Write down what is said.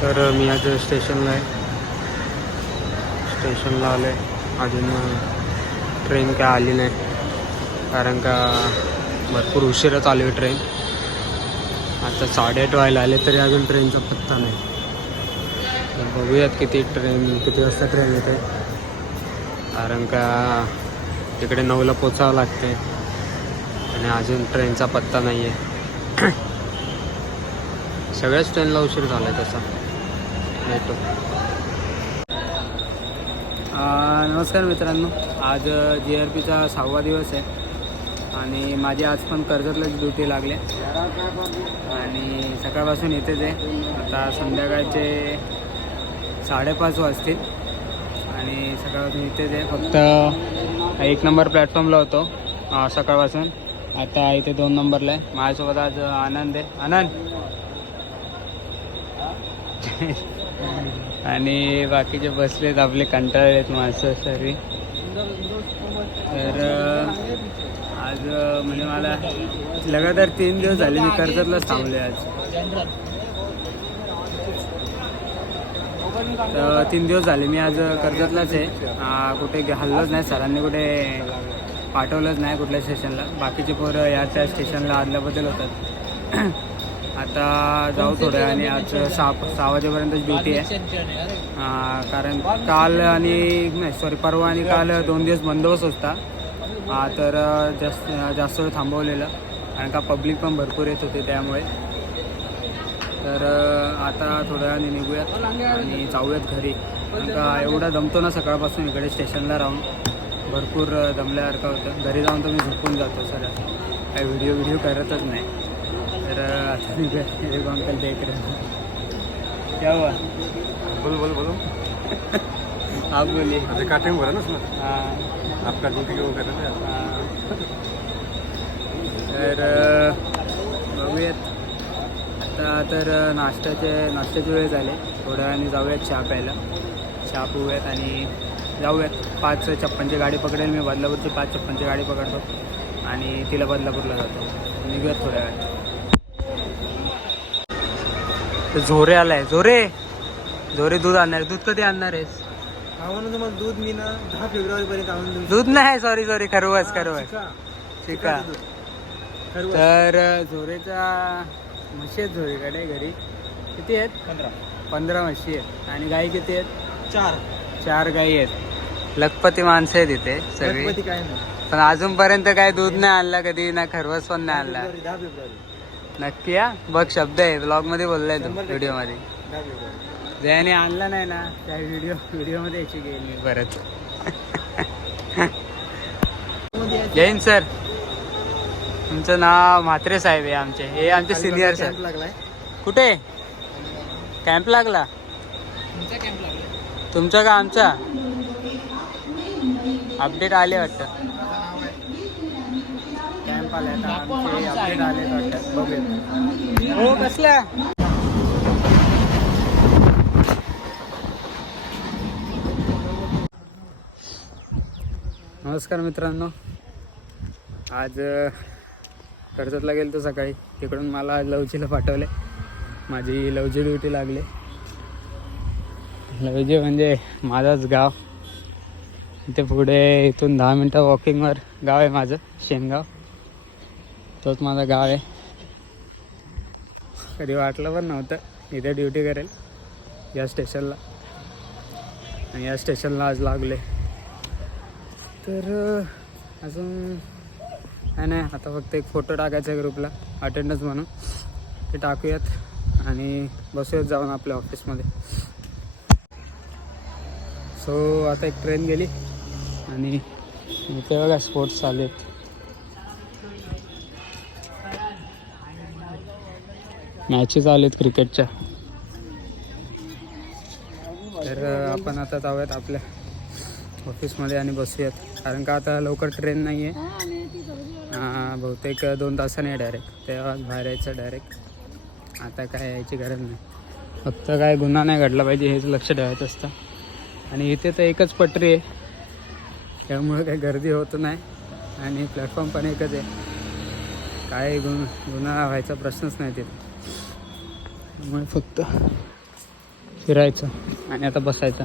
तर मी आज स्टेशनला आलो आहे. अजून ट्रेन काय आली नाही, कारण का भरपूर उशिराच आली ट्रेन. आता 8:30 व्हायला आले तरी अजून ट्रेनचा पत्ता नाही. तर बघूयात किती वाजता ट्रेन येते, कारण का तिकडे 9ला पोचावं लागते आणि अजून ट्रेनचा पत्ता नाही आहे. सगळ्याच ट्रेनला उशीर झाला आहे तसा. येतो. नमस्कार मित्रांनो, आज GRPचा 6वा दिवस आहे आणि माझी आज पण कर्जतलाच ड्युटी लागले आणि सकाळपासून इथेच आहे. आता संध्याकाळचे 5:30 वाजतील आणि सकाळपासून इथेच आहे. फक्त 1 नंबर प्लॅटफॉर्मला होतो सकाळपासून. आता इथे 2 नंबरला आहे. माझ्यासोबत आज आनंद आहे. आनंद आणि बाकीचे बसलेत आपले कंटाळलेत माणसं तरी. तर आज म्हणजे मला लगातार 3 दिवस झाले मी कर्जतलाच थांबले. आज तर 3 दिवस झाले मी आज कर्जतलाच आहे. कुठे हल्लोच नाही, सरांनी कुठे पाठवलंच नाही कुठल्या स्टेशनला. बाकीचे पोरं या त्या स्टेशनला आदल्याबद्दल होतात. आता जाऊ थोड्या आणि आज 6 वाजेपर्यंत ड्युटी आहे. कारण काल आणि परवा आणि काल 2 दिवस बंदोबस्त होता. तर जास्त वेळ थांबवलेलं, कारण का पब्लिक पण भरपूर येत होते त्यामुळे. तर आता थोड्या वेळाने निघूयात आणि जाऊयात घरी. कारण का एवढा दमतो ना सकाळपासून इकडे स्टेशनला राहून, भरपूर दमल्यासारखं होतं. घरी जाऊन तर मी झोपून जातो सर, काही व्हिडिओ करतच नाही. तर आता मी एक अंकल देख रहे क्या हुआ? बोलो आप बोलिए. अरे का टाइम हो रहा है ना उसमें. हाँ, आपका ड्यूटी वो कर रहे हैं. तर बघूयात. आता तर नाश्त्याची वेळ झाली. थोड्या वेळाने जाऊयात चहा प्यायला. चहा पिऊयात आणि जाऊयात. 5:56ची गाडी पकडेल मी. बदलापूरची 5:56ची गाडी पकडतो आणि तिला बदलापूरला जातो. निघूयात थोड्या वेळात. झोरे आलाय. झोरे दूध आणणार. दूध कधी आणणार आहेस? तुम्हाला दूध मी ना 10 फेब्रुवारी पर्यंत आणून देऊ. दूध नाही, सॉरी खरवस शिका. तर झोरेचा म्हशी आहेत झोरेकडे घरी. किती आहेत? 15 म्हशी आहेत. आणि गाई किती आहेत? 4 गाई आहेत. लखपती माणसं आहेत इथे सगळी. काय नाही, पण अजूनपर्यंत काय दूध नाही आणला कधी, ना खरवस पण नाही आणला. 10 फेब्रुवारी नक्की या. बघ, शब्द आहे, ब्लॉग मध्ये बोललाय तू, व्हिडिओ मध्ये. 10 फेब्रुवारी ज्याने आणला नाही ना त्या व्हिडिओ मध्ये याची घेईल मी परत. जैन सर, तुमचं नाव म्हात्रे साहेब आहे. हे आमचे सिनियर सर. लागलाय. कुठे कॅम्प लागला? तुमचा का आमचा? अपडेट आले वाटतं. कॅम्प आले आता आमचे, अपडेट आले वाटतं. बघूया. हो कसला. नमस्कार मित्रांनो, आज कर्जतला गेलो सकाळी. तिकडून मला लवजीला पाठवले. माझी लवजी ड्युटी लागली. लवजी म्हणजे माझंच गाव. इथे पुढे इथून 10 मिनटं वॉकिंगवर गाव आहे माझं, शेनगाव. तोच माझं गाव आहे. कधी वाटलं पण नव्हतं इथे ड्युटी करेल या स्टेशनला, आणि या स्टेशनला आज लागले. तर अजून काय नाही, आता फक्त एक फोटो टाकायचा आहे ग्रुपला अटेंडन्स म्हणून. ते टाकूयात आणि बसूयात जाऊन आपल्या ऑफिसमध्ये. सो आता एक ट्रेन गेली आणि इथे बघा स्पोर्ट्स चालू आहेत. मॅचेस चालू आहेत क्रिकेटच्या. तर आपण आता जाऊयात आपल्या ऑफिसमध्ये आणि बसूयात, कारण का आता लवकर ट्रेन नाही आहे. बहुतेक 2 तासाने आहे डायरेक्ट. तेव्हा बाहेर यायचं डायरेक्ट. आता काय यायची गरज नाही. फक्त काय गुन्हा नाही घडला पाहिजे हेच लक्ष ठेवायचं असतं. आणि इथे तर एकच पटरी आहे, त्यामुळे काही गर्दी होत नाही. आणि प्लॅटफॉर्म पण एकच आहे. काय गुन्हा व्हायचा प्रश्नच नाही तिथे. त्यामुळे फक्त फिरायचं आणि आता बसायचं.